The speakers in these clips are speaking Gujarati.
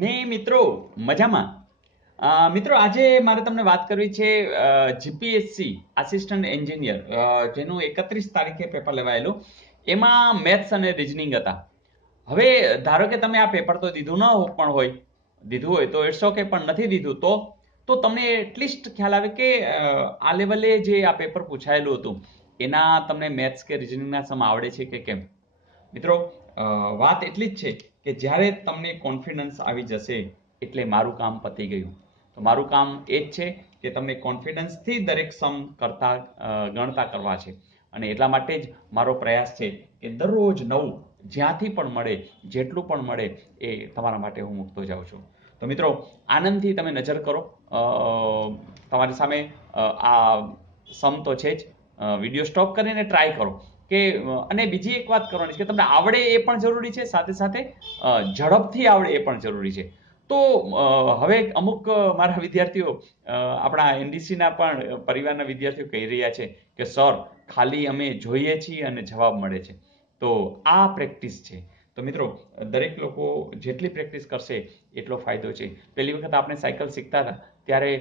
ને મિત્રો મજામાં. મિત્રો આજે મારે તમને વાત કરવી છે જીપીએસસી આસિસ્ટન્ટ એન્જિનિયર જેનું 31 તારીખે પેપર લેવાયેલું. એમાં મેથ્સ અને રિઝનિંગ હતા. હવે ધારો કે તમે આ પેપર તો દીધું હોય તો ઇટ્સ ઓકે, પણ નથી દીધું તો તમને એટલીસ્ટ ખ્યાલ આવે કે આ લેવલે જે આ પેપર પૂછાયેલું હતું એના તમને મેથ્સ કે રિઝનિંગના સમ આવડે છે કે કેમ. મિત્રો વાત એટલી જ છે કે જ્યારે તમને કોન્ફિડન્સ આવી જશે એટલે મારું કામ પતી ગયું. તો મારું કામ એ જ છે કે તમને કોન્ફિડન્સથી દરેક સમ ગણતા કરવા છે. અને એટલા માટે જ મારો પ્રયાસ છે કે દરરોજ નવું જ્યાંથી પણ મળે, જેટલું પણ મળે એ તમારા માટે હું મૂકતો જાઉં છું. તો મિત્રો આનંદથી તમે નજર કરો. તમારી સામે આ સમ તો છે જ. વિડીયો સ્ટોપ કરીને ટ્રાય કરો કે અને બીજી એક વાત કરવાની છે કે તમને આવડે એ પણ જરૂરી છે, સાથે સાથે ઝડપથી આવડે એ પણ જરૂરી છે. તો હવે અમુક મારા વિદ્યાર્થીઓ આપણા એનડીસીના પણ પરિવારના વિદ્યાર્થીઓ કહી રહ્યા છે કે સર ખાલી અમે જોઈએ છીએ અને જવાબ મળે છે. તો આ પ્રેક્ટિસ છે. તો મિત્રો દરેક લોકો જેટલી પ્રેક્ટિસ કરશે એટલો ફાયદો છે. પહેલી વખત આપણે સાયકલ શીખતા હતા ત્યારે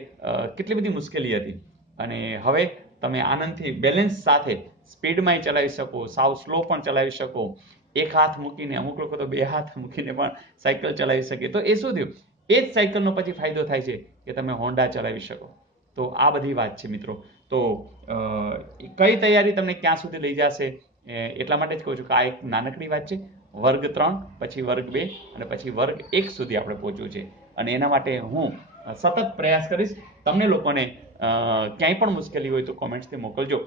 કેટલી બધી મુશ્કેલી હતી, અને હવે તમે આનંદથી બેલેન્સ સાથે સ્પીડમાં ચલાવી શકો, સાવ સ્લો પણ ચલાવી શકો. એક હાથ મૂકીને, અમુક લોકો તો બે હાથ મૂકીને પણ સાયકલ ચલાવી શકે. તો એ શું થયું, એ જ સાયકલનો પછી ફાયદો થાય છે કે તમે હોન્ડા ચલાવી શકો. તો આ બધી વાત છે મિત્રો. તો કઈ તૈયારી તમને ક્યાં સુધી લઈ જશે એટલા માટે જ કહું છું કે આ એક નાનકડી વાત છે. વર્ગ 3 પછી વર્ગ 2 અને પછી વર્ગ 1 સુધી આપણે પહોંચવું છે. અને એના માટે હું સતત પ્રયાસ કરીશ. તમને લોકોને ક્યાંય પણ મુશ્કેલી હોય તો કોમેન્ટ્સથી મોકલજો.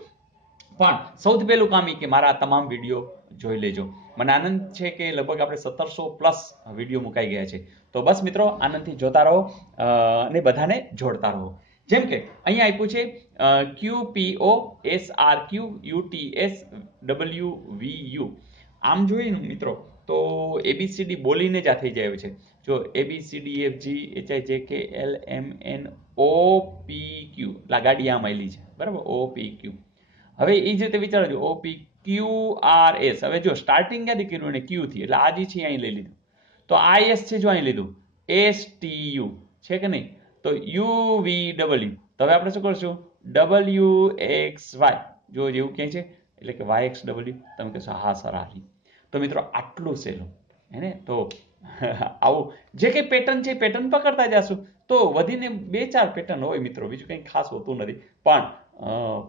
પણ સૌથી પહેલું કામ એ કે મારા તમામ વિડીયો જોઈ લેજો. મને આનંદ છે કે લગભગ આપણે 1700+ વિડીયો મુકાઈ ગયા છે. તો બસ મિત્રો આનંદથી જોતા રહો અને બધાને જોડતા રહો. જેમ કે અહીંયા આપ્યું છે QPOSRQUTSWVU. આમ જોઈએ ને મિત્રો તો ABCD બોલીને જ આ થઈ જાય છે. જો ABCDFGHIJKLMNOPQ ગાડી આમ આવેલી છે, બરાબર, OPQ. હવે એ જ રીતે વિચારજો OPQRS. હવે જો સ્ટાર્ટિંગ ક્યાંથી કર્યું એને Q થી, એટલે આ જે છે અહીં લઈ લીધું. તો IS છે જો અહીં લીધું, STU છે કે નહીં, તો UVW. તો હવે આપણે શું કરશું, WXY. જો જેવું ક્યાંય છે એટલે કે YXW. તમે કહેશો હા સર આલી. તો મિત્રો આટલું સહેલું હે ને. તો આવું જે કંઈ પેટર્ન છે પેટર્ન પકડતા જશું તો વધીને 2-4 પેટર્ન હોય મિત્રો, બીજું કંઈ ખાસ હોતું નથી. પણ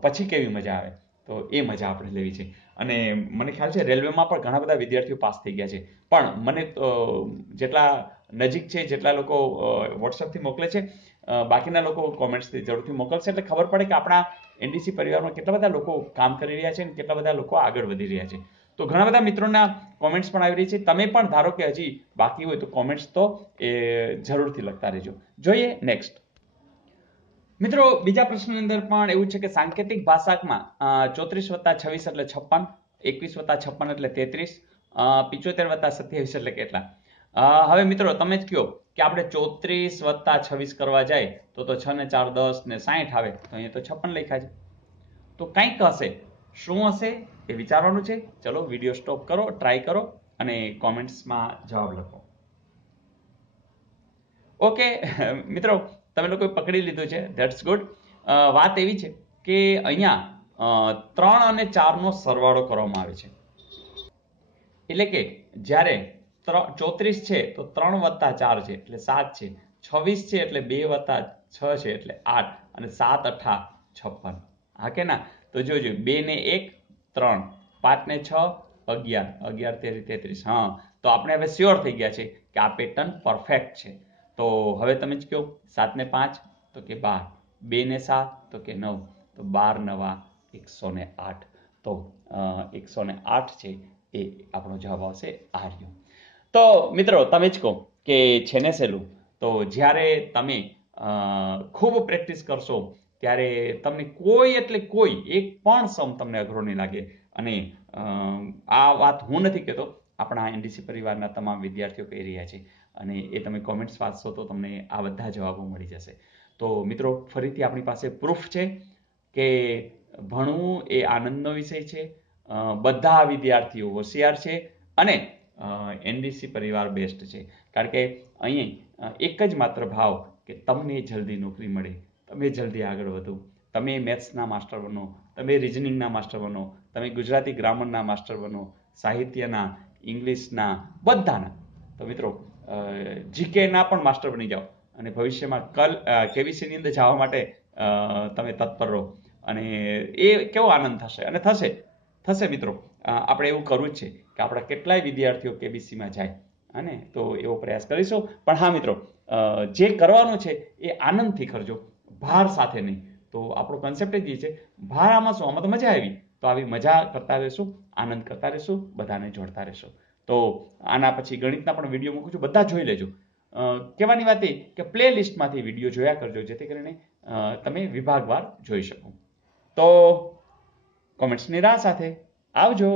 પછી કેવી મજા આવે તો એ મજા આપણે લેવી છે. અને મને ખ્યાલ છે રેલવેમાં પણ ઘણા બધા વિદ્યાર્થીઓ પાસ થઈ ગયા છે. પણ મને જેટલા નજીક છે, જેટલા લોકો વોટ્સઅપથી મોકલે છે, બાકીના લોકો કોમેન્ટ્સથી જરૂરથી મોકલશે એટલે ખબર પડે કે આપણા એનડીસી પરિવારમાં કેટલા બધા લોકો કામ કરી રહ્યા છે અને કેટલા બધા લોકો આગળ વધી રહ્યા છે. તો ઘણા બધા મિત્રોના કોમેન્ટ્સ પણ આવી રહી છે. તમે પણ ધારો કે હજી બાકી હોય તો કોમેન્ટ્સ તો એ જરૂરથી લખતા રહેજો. જોઈએ નેક્સ્ટ. મિત્રો બીજા પ્રશ્નની અંદર પણ એવું છે કે સાંકેતિક ભાષામાં 34+26 એટલે 56, 21+56 એટલે 33, 75+27 એટલે કેટલા? હવે મિત્રો તમે જ કહો કે આપણે 34+26 કરવા જાય તો 6 ને 4 10 ને 60 આવે, તો અહીંયા તો 56 લખ્યા છે. તો કંઈક હશે. શું હશે એ વિચારવાનું છે. ચલો વિડીયો સ્ટોપ કરો, ટ્રાય કરો અને કોમેન્ટ્સમાં જવાબ લખો. ઓકે મિત્રો, તમે લોકોએ પકડી લીધું છે, ધેટ્સ ગુડ. વાત એવી છે કે અહીંયા 3 અને 4નો સરવાળો કરવામાં આવે છે. એટલે કે જ્યારે 34 છે તો 3+4 છે એટલે 7 છે, 26 છે એટલે 2+6 છે એટલે 8, અને 7 × 8 = 56. હા કે ના? તો જોજો 2 ને 1 3, 5 ને 6 11, 11 13 33. હા, તો આપણે હવે શ્યોર થઈ ગયા છે કે આ પેટર્ન પરફેક્ટ છે. તો હવે તમે જ કહો 7 ને 5 તો કે 12, 2 ને 7 તો કે 9, તો 12 × 9 = 108. તો 108 છે એ આપણો જવાબ આવશે આ રહ્યો. તો મિત્રો તમે જ કહો કે છે ને સહેલું. તો જ્યારે તમે ખૂબ પ્રેક્ટિસ કરશો ત્યારે તમને કોઈ એટલે કોઈ એક પણ સમ તમને અઘરો નહીં લાગે. અને આ વાત હું નથી કહેતો, આપણા એનડીસી પરિવારના તમામ વિદ્યાર્થીઓ કહી રહ્યા છે. અને એ તમે કોમેન્ટ્સ વાંચશો તો તમને આ બધા જવાબો મળી જશે. તો મિત્રો ફરીથી આપણી પાસે પ્રૂફ છે કે ભણવું એ આનંદનો વિષય છે. બધા વિદ્યાર્થીઓ હોશિયાર છે અને એનડીસી પરિવાર બેસ્ટ છે. કારણ કે અહીં એક જ માત્ર ભાવ કે તમને જલ્દી નોકરી મળે, તમે જલ્દી આગળ વધો, તમે મેથ્સના માસ્ટર બનો, તમે રિઝનિંગના માસ્ટર બનો, તમે ગુજરાતી ગ્રામરના માસ્ટર બનો, સાહિત્યના, ઇંગ્લિશના, બધાના. તો મિત્રો જીકેના પણ માસ્ટર બની જાઓ અને ભવિષ્યમાં કેવીસીની અંદર જવા માટે તમે તત્પર રહો. અને એ કેવો આનંદ થશે અને થશે મિત્રો. આપણે એવું કરવું જ છે કે આપણા કેટલાય વિદ્યાર્થીઓ કેબીસીમાં જાય, અને તો એવો પ્રયાસ કરીશું. પણ હા મિત્રો, જે કરવાનું છે એ આનંદથી કરજો, ભાર સાથે નહીં. તો આપણો કન્સેપ્ટ જ એ છે, ભાર આમાં શું, આમાં તો મજા આવી, તો આવી મજા કરતા રહેશું, આનંદ કરતા રહેશું, બધાને જોડતા રહેશું. તો આના પછી ગણિતના પણ વિડીયો મૂકું છું, બધા જોઈ લેજો. કહેવાની વાત એ કે પ્લે લિસ્ટમાંથી વિડીયો જોયા કરજો, જેથી કરીને તમે વિભાગવાર જોઈ શકો. તો કોમેન્ટ્સની રાહ સાથે આવજો.